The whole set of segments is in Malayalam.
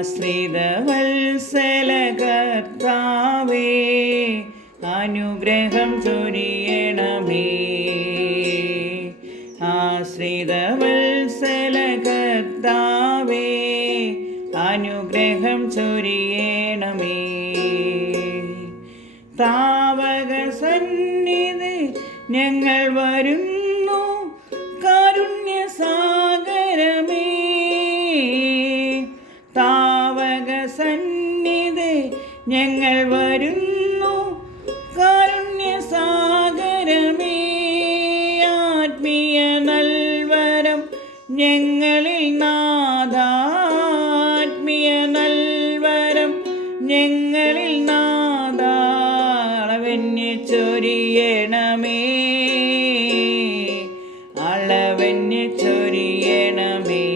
ആശ്രിതവത്സല കർത്താവേ, അനുഗ്രഹം ചൊരിയണമേ. ആശ്രിതവത്സല കർത്താവേ, അനുഗ്രഹം ചൊരിയണമേ. താവക സന്നിധി ഞങ്ങൾ വരുന്നു, കാരുണ്യസാഗരമേ. താവക സന്നിധി ഞങ്ങൾ വരുന്നു, കാരുണ്യസാഗരമേ. ആത്മീയ നൽവരം ഞങ്ങളിൽ നാഥ, ആത്മീയ നൽവരം ഞങ്ങളിൽ നാഥ, അളവന്യ ചൊരിയണമേ, അളവന്യ ചൊരിയണമേ.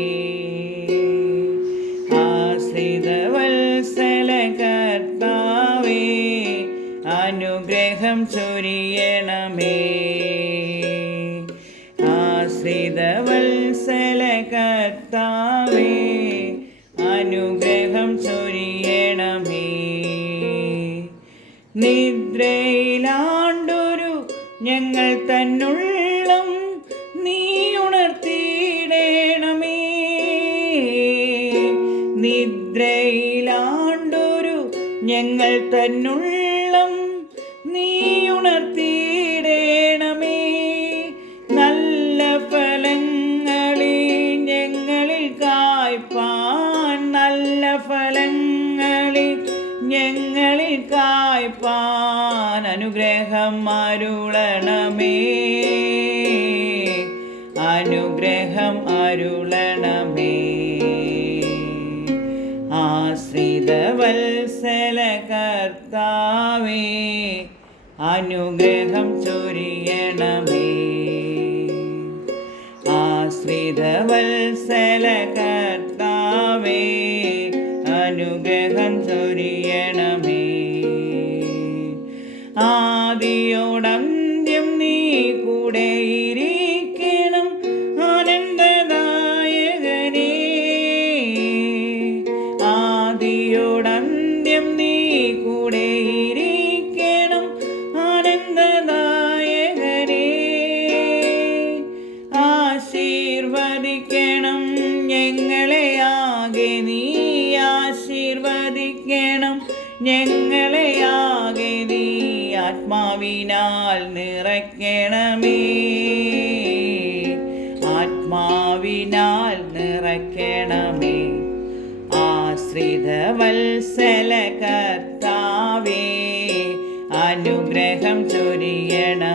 ആശ്രിതവത്സല കർത്താവേ, അനുഗ്രഹം ചൊരിയണമേ. ആശ്രിതവത്സല കർത്താവേ, അനുഗ്രഹം ചൊരിയണമേ. നിദ്രയിലാണ്ടൊരു ഞങ്ങൾ തന്നുള്ളം നീ ഉണർത്തിയിടണമേ. നിദ്രയിലാണ്ടൊരു ഞങ്ങൾ തന്നുള്ളം നീ ഉണർത്തിയിടണമേ. നല്ല ഫലങ്ങളിൽ ഞങ്ങളിൽ കായ്പാൻ, നല്ല ഫലങ്ങളിൽ ഞങ്ങളിൽ കായ്പാൻ അനുഗ്രഹം അരുളണമേ, അനുഗ്രഹം അരുളണമേ. ആശ്രിതവത്സല കർത്താവേ, അനുഗ്രഹം ചൊരിയണമേ. ആശ്രിതവത്സല കർത്താവേ, അനുഗ്രഹം ചൊരിയണമേ. ആദിയോടന്ത്യം നീ കൂടെയിരിക്കണം, ആനന്ദദായകനേ. ആദിയോടന്ത്യം നീ കൂടെയിരിക്കണം, ആനന്ദദായകനേ. ആശീർവദിക്കണം ഞങ്ങളെ ആകെ നീ, ആശീർവദിക്കണം ഞങ്ങളെ ആകെ നീ. ആത്മാവിനാൽ നിറയ്ക്കണമേ, ആത്മാവിനാൽ നിറയ്ക്കണമേ. ആശ്രിതവത്സല കർത്താവേ, അനുഗ്രഹം ചൊരിയണമേ.